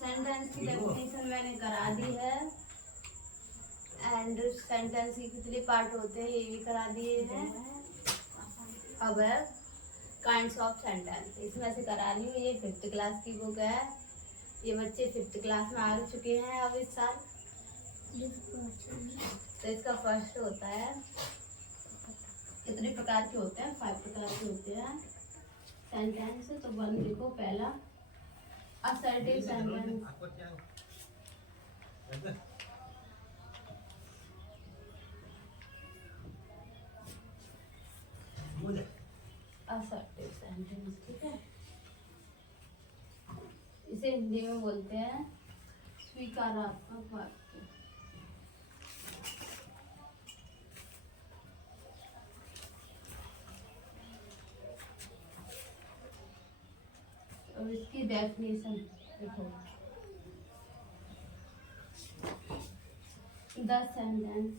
सेंटेंस की डेफिनेशन मैंने करा दी है एंड सेंटेंस के कितने पार्ट होते हैं ये भी करा दिए हैं। अब है काइंड्स ऑफ सेंटेंस, इसमें से करा रही हूँ। ये 5th क्लास की बुक है, ये बच्चे 5th क्लास में आ चुके हैं अब इस साल। तो इसका फर्स्ट होता है, कितने प्रकार के होते हैं, 5 प्रकार के होते हैं सेंटेंस। तो 1 देखो, पहला असर्टिव सेंटेंस। असर्टिव सेंटेंस, ठीक है, इसे हिंदी में बोलते हैं स्वीकारात्मक वाक्य। और इसकी डेफिनेशन देखो, the sentence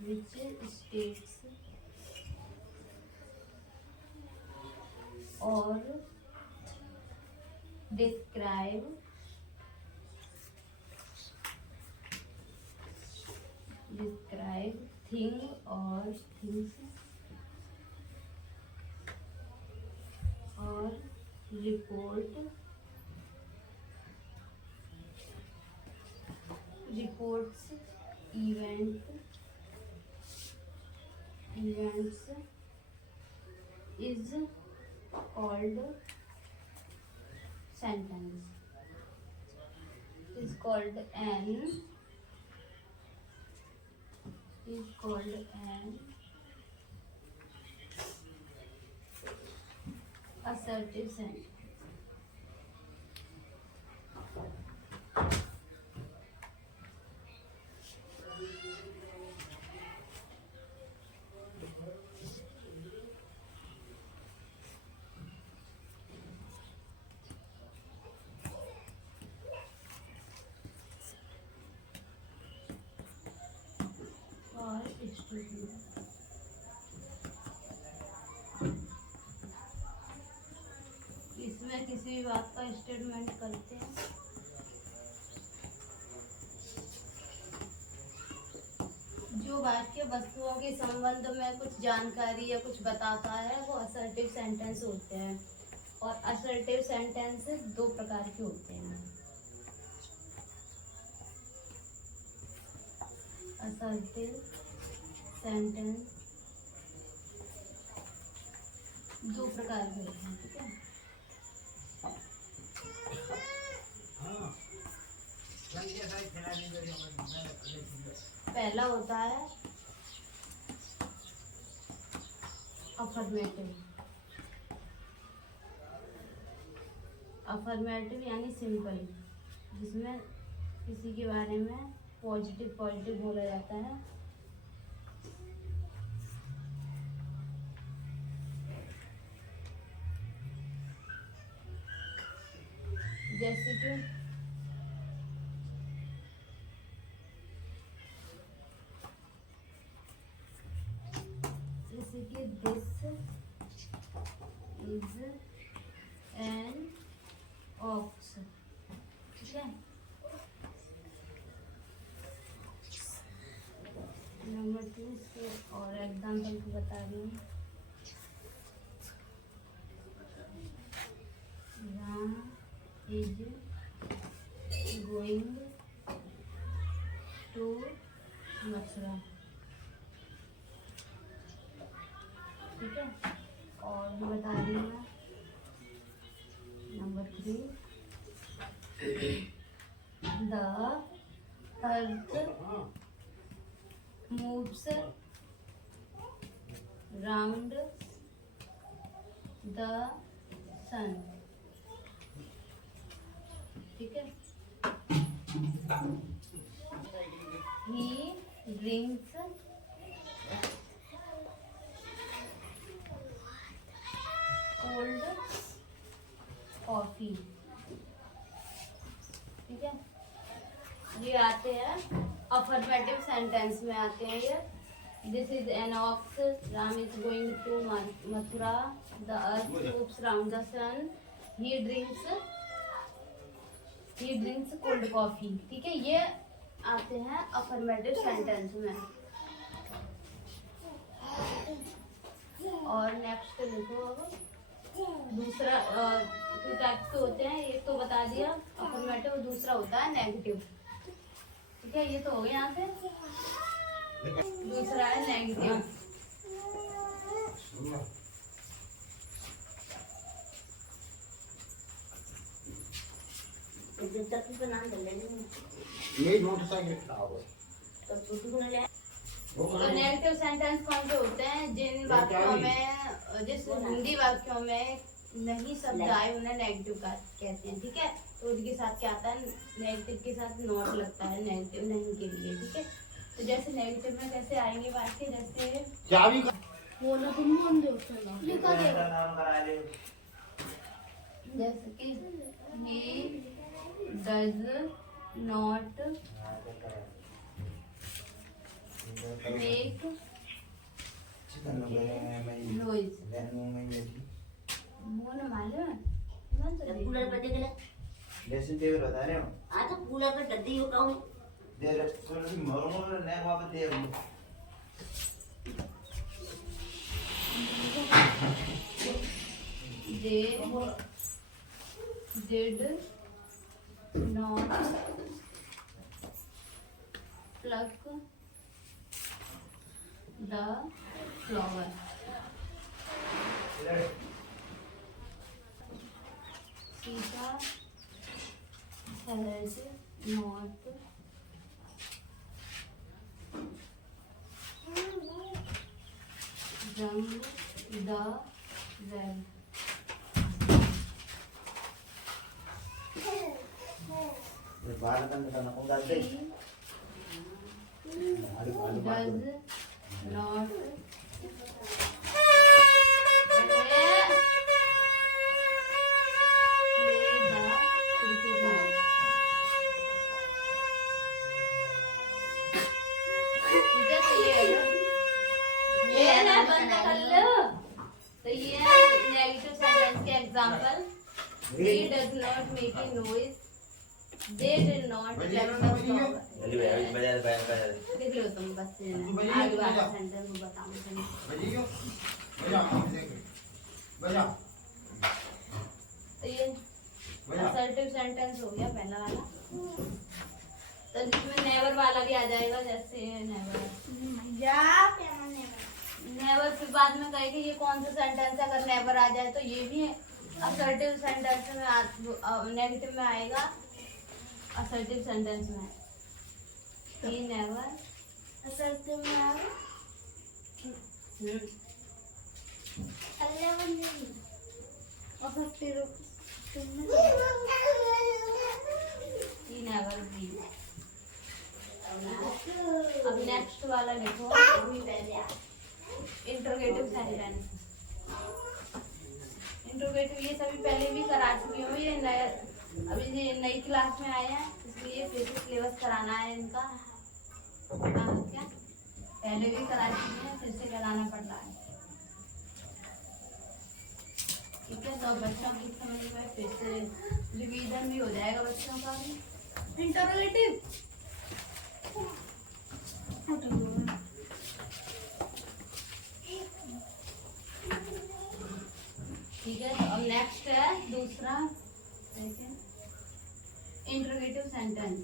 which states or describe thing or things or reports events is called sentence, is called an assertive sentence। इसमें किसी भी बात का स्टेटमेंट करते हैं। जो वाक्य वस्तुओं के संबंध में कुछ जानकारी या कुछ बताता है वो असर्टिव सेंटेंस होते हैं। और असर्टिव सेंटेंस 2 प्रकार के होते हैं। असर्टिव सेंटेंस 2 प्रकार के होते हैं, ठीक है। पहला होता है अफर्मेटिव यानी सिंपल, जिसमें किसी के बारे में पॉजिटिव बोला जाता है। जैसे कि दिस इज एन ऑक्स, ठीक है। नंबर 2 से और एग्जाम्पल को बता रही हूँ। Ram is going to Mathura, ठीक है। और भी बता रही हूँ। Number 3, the earth moves round the sun, ठीक है। ही ड्रिंक्स अफर्मेटिव सेंटेंस में आते हैं ये। This is an ox, Ram is going to Mathura, the earth moves round the sun, he drinks cold coffee. ठीक है, ये आते हैं अफर्मेटिव सेंटेंस में। और नेक्स्ट देखो, अब दूसरा टू टाइप्स के होते हैं, एक तो बता दिया अफर्मेटिव, दूसरा होता है नेगेटिव। ठीक है, ये तो हो गया यहाँ से। दूसरा है नेगेटिव। ये मोटरसाइकिल तो नेगेटिव सेंटेंस कौन से होते हैं? जिन वाक्यों में, जिस हिंदी वाक्यों में नहीं शब्द आए उन्हें नेगेटिव कहते हैं। ठीक है, तो उनके साथ क्या आता है? नेगेटिव के साथ नॉट लगता है नेगेटिव नहीं के लिए। ठीक है, तो जैसे नेगेटिव में कैसे आएंगे वाक्य? जैसे क्या भी वो ना तुम कौन दे लिखा दे, जैसे कि he does not make noise। वो ना मालूम कूलर पर देख ले, लेसन देवर बता रहे हो। हाँ तो कूलर पर गद्दी हो कहूँ दे रे थोड़ा सी मरो ने वापस दे they did not pluck the flower। Sita has not rung the bell। बाहर का निकालना कौन डाल दे आलू आलू does not तो ये नेगेटिव सेंटेंस के example. He does not make a noise, they did not pluck the flower। देख लो तुम बस आगे वाला सेंटेंस बताऊं बजियो बजा देख बजा तो ये असर्टिव सेंटेंस हो गया पहला वाला। तो जिसमें नेवर वाला भी आ जाएगा, जैसे नेवर फिर बाद में कहेगी ये कौन सा सेंटेंस है। अगर नेवर आ जाए तो ये भी असर्टिव सेंटेंस में नेगेटिव में आएगा, असर्टिव सेंटेंस में। ही नेवर असर्टिव में आएगा। He never be. अब नेक्स्ट वाला देखो, इंट्रोगेटिव सेंटेंस। इंट्रोगेटिव ये सभी पहले भी करा चुकी हूँ, ये अभी ये नई क्लास में आए हैं, इसलिए फिर से सिलेबस कराना है इनका। क्या पहले भी करा चुकी हैं, फिर से कराना पड़ रहा है। ठीक है, तो बच्चों की समझ में फिर से रिवीजन भी हो जाएगा बच्चों का भी। इंट्रोगेटिव ठीक है, तो अब नेक्स्ट है दूसरा इंट्रोगेटिव सेंटेंस।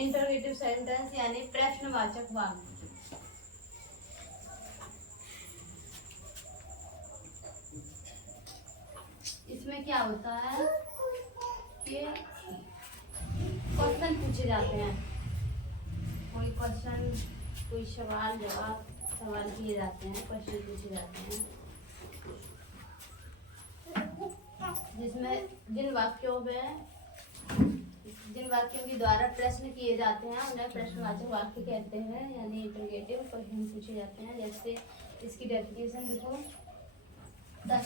इंट्रोगेटिव सेंटेंस यानी प्रश्नवाचक वाक्य। इसमें क्या होता है कि क्वेश्चन पूछे जाते हैं, कोई क्वेश्चन, कोई सवाल जवाब, सवाल किए जाते हैं, क्वेश्चन पूछे जाते हैं, जिसमें जिन वाक्यों के द्वारा प्रश्न किए जाते हैं उन्हें प्रश्नवाचक वाक्य कहते हैं, यानी इंट्रोगेटिव क्वेश्चन पूछे जाते हैं। जैसे इसकी डेफिनेशन देखो, The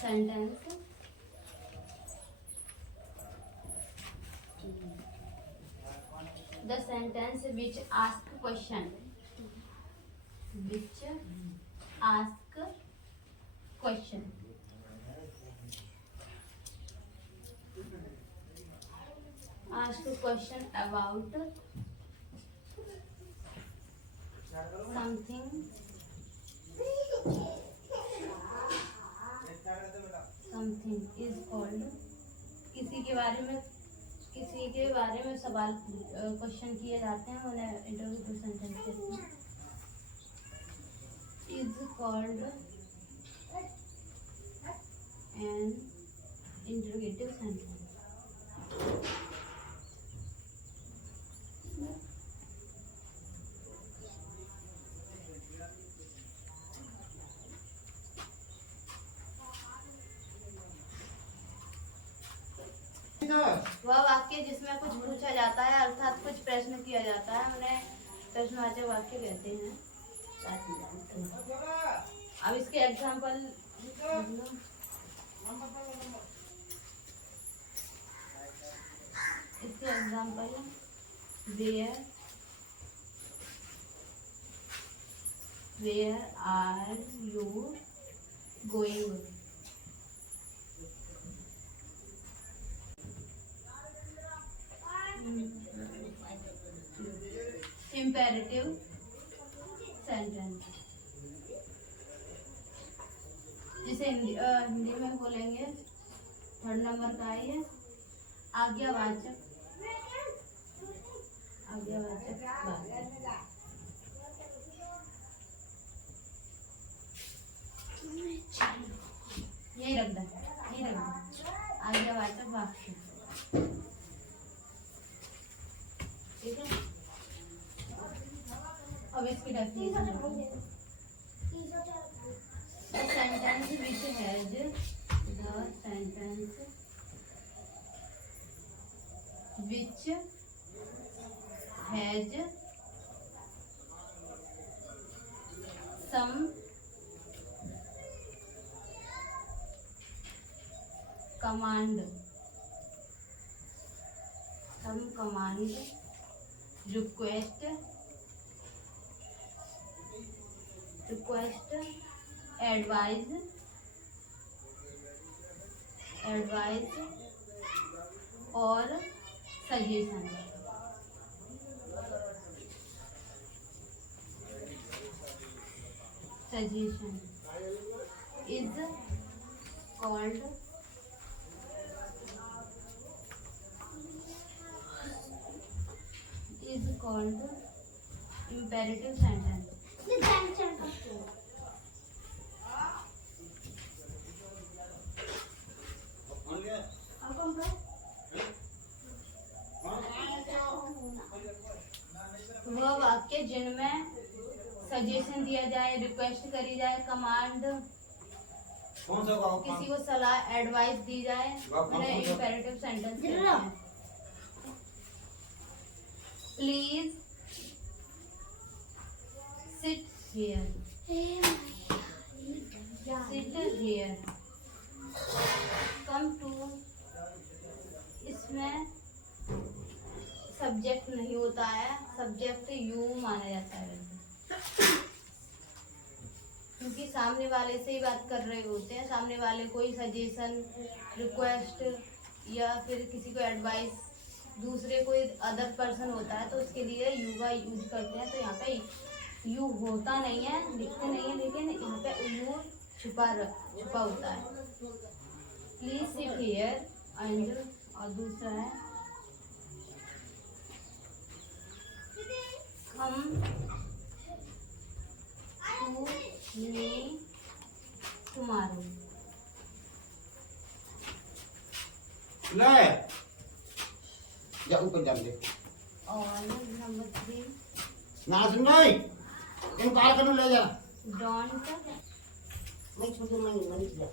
sentence which ask question, which ask question. Ask a question about something is called, किसी के बारे में सवाल क्वेश्चन किए जाते हैं उन्हें इंटरोगेटिव सेंटेंस कहते हैं. Is called an interrogative sentence. वह वाक्य जिसमें कुछ पूछा जाता है अर्थात कुछ प्रश्न किया जाता है उन्हें प्रश्नवाचक वाक्य कहते हैं. अब इसके example where are you going? Imperative sentence, जिसे हिंदी में बोलेंगे थर्ड नंबर का है ये आज्ञावाचक वाक्य. यही रख दे आज्ञावाचक वाक्य. ठीक है. अब इसकी definition, the sentence which has some command request advice or suggestion. Is called imperative sentence. वह वाक्य जिनमें सजेशन दिया जाए, रिक्वेस्ट करी जाए, कमांड, किसी को सलाह एडवाइस दी जाए उन्हें इंपेरेटिव सेंटेंस कहते हैं. Please sit here, come to. इसमें सब्जेक्ट नहीं होता है, सब्जेक्ट यू माना जाता है क्योंकि सामने वाले से ही बात कर रहे होते हैं. सामने वाले कोई सजेशन, रिक्वेस्ट या फिर किसी को एडवाइस, दूसरे कोई अदर पर्सन होता है तो उसके लिए यू का यूज करते हैं. तो यहाँ पे यू होता नहीं है, लिखते नहीं है, लेकिन यहाँ पे यू छुपा होता है. प्लीज सिट हियर एंड, और दूसरा है come to me tomorrow. ले जा ऊपर जाम दे. और नंबर 3, ना सुन नहीं इन बाहर कर ले जा. डोंट मैं छोटे मनी जा.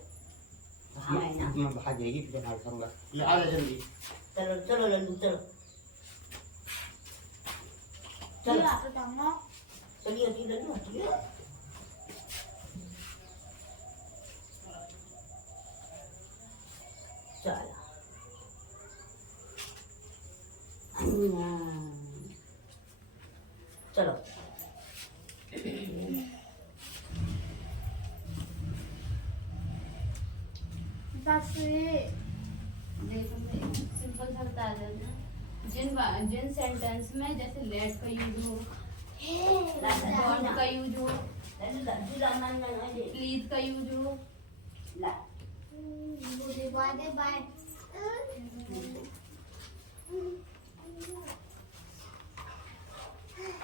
हाँ है ना. मैं बाहर जाएगी फिर हाल करूंगा. ले आ जा जल्दी. चलो लल्लू चलो. चलिए लल्लू हटिए. चलो चलो बस देखो सिंपल सा बता देना। जिन सेंटेंस में जैसे लेट का यूज हो, डोंट का यूज हो, प्लीज का यूज हो,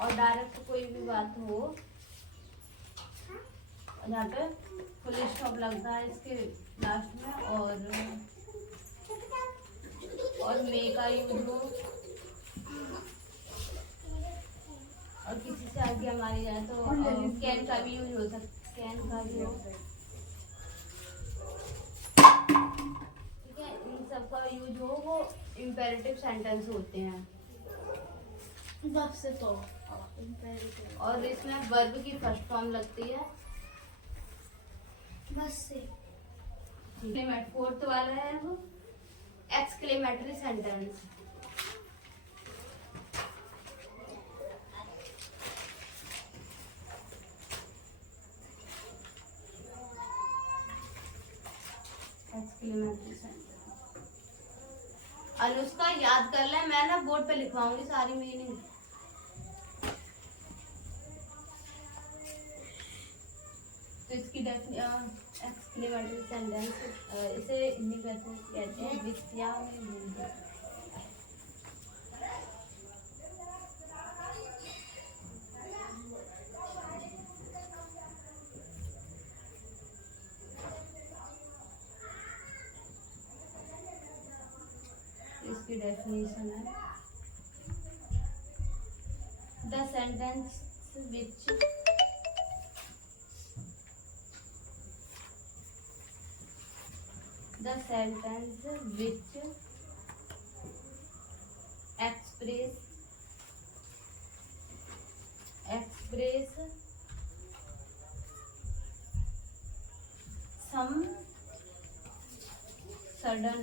और डायरेक्ट कोई भी बात हो जहाँ पे फुल स्टॉप लगता है इसके लास्ट में, और मे का यूज हो, और किसी से आज्ञा मारी जाए तो कैन का भी यूज हो सकता, कैन का भी हो। ठीक है, इन सब का यूज हो वो इम्पेरेटिव सेंटेंस होते हैं। बस से तो और इसमें वर्ब की फर्स्ट फॉर्म लगती है। बस से फोर्थ वाला है वो exclamatory sentence. Exclamatory sentence Anushka याद कर ले, मैं ना बोर्ड पे लिखवाऊंगी सारी मीनिंग। तो इसकी एक्सक्लेमेटरी सेंटेंस इसे हिंदी में कहते हैं विस्मया में बोल। इसकी डेफिनेशन है the sentence which express some sudden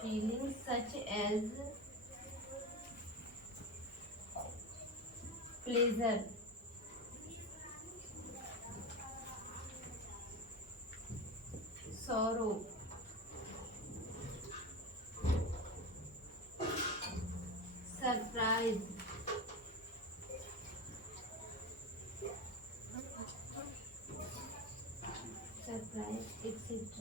feeling, such as pleasure, sorrow, surprise, etc.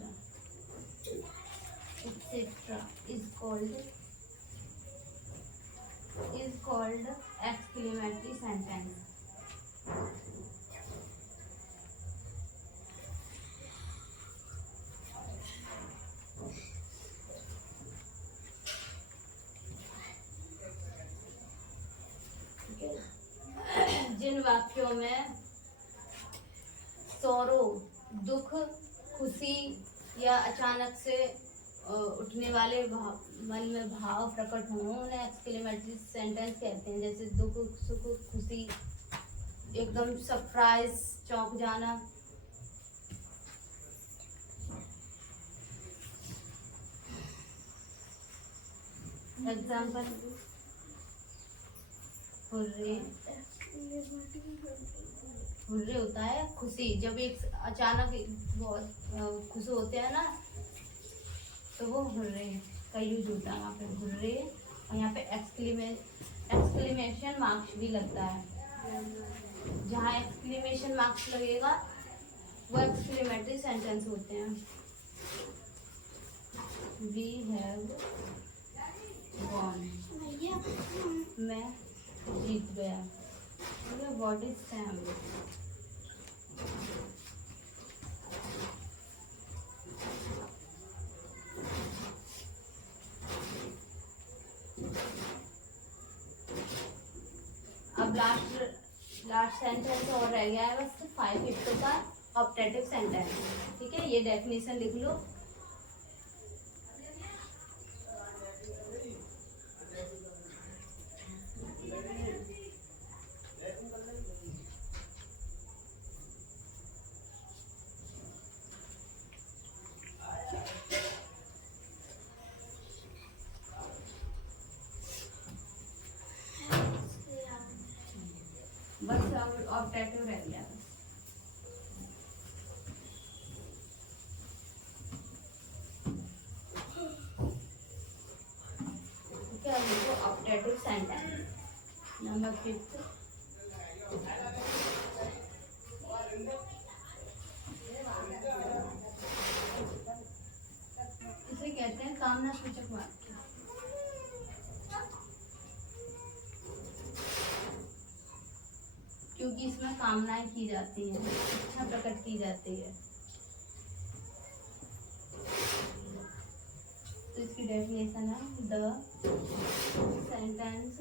is called exclamatory sentence. जिन वाक्यों में सौरो दुख, खुशी या अचानक से उठने वाले मन में भाव प्रकट हों उन्हें एक्सक्लेमेटरी सेंटेंस कहते हैं। जैसे दुख, सुख, खुशी, एकदम सरप्राइज, चौंक जाना। एग्जाम्पल हुर्रे होता है खुशी, जब एक अचानक बहुत खुश होते हैं ना तो वो हुर्रे का यूज होता है वहाँ पे, हुर्रे। और यहाँ पे एक्सक्लेमेशन मार्क्स भी लगता है। जहाँ एक्सक्लेमेशन मार्क्स लगेगा वो एक्सक्लेमेटरी सेंटेंस होते हैं। वी हैव वॉन, मैं जीत गया। व्हाट इज सैम, अब लास्ट सेंटेंस और रह गया है बस 5/5 का ऑप्टेटिव सेंटेंस। ठीक है, ये डेफिनेशन लिख लो। ऑप्टेटिव रह गया बस। क्या लिखो ऑप्टेटिव सेंटेंस नंबर 5। इसे कहते हैं कामना सूचक वाक्य। क्योंकि इसमें कामनाएं की जाती हैं, इच्छा प्रकट की जाती है। तो इसकी डेफिनेशन है the sentence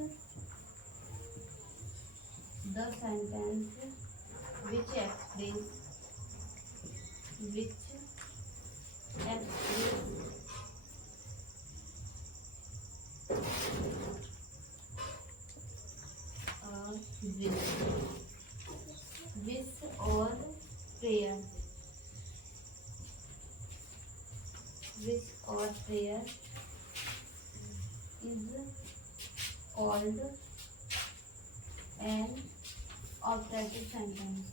which express wish or prayer is called an operative sentence.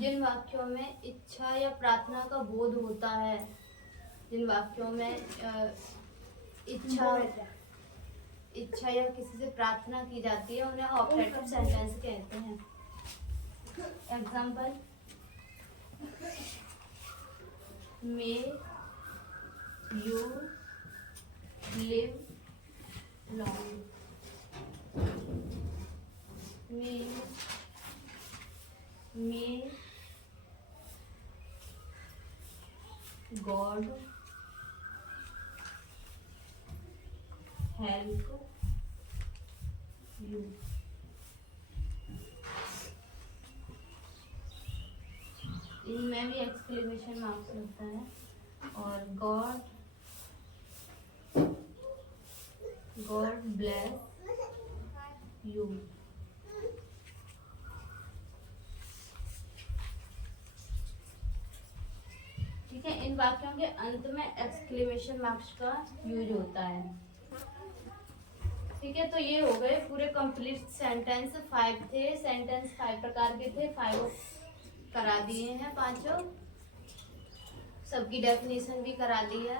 जिन वाक्यों में इच्छा या प्रार्थना का बोध होता है, जिन वाक्यों में इच्छा या किसी से प्रार्थना की जाती है, उन्हें ऑपरेटिव सेंटेंस कहते हैं। Example, may you live long, may God help you। इनमें भी एक्सक्लेमेशन मार्क्स लगता है। और गॉड ब्लेस यू। ठीक है, इन वाक्यों के अंत में एक्सक्लेमेशन मार्क्स का यूज होता है। ठीक है, तो ये हो गए पूरे कंप्लीट सेंटेंस। 5 थे, सेंटेंस 5 प्रकार के थे, 5 करा दिए हैं, 5 सबकी डेफिनेशन भी करा दी है।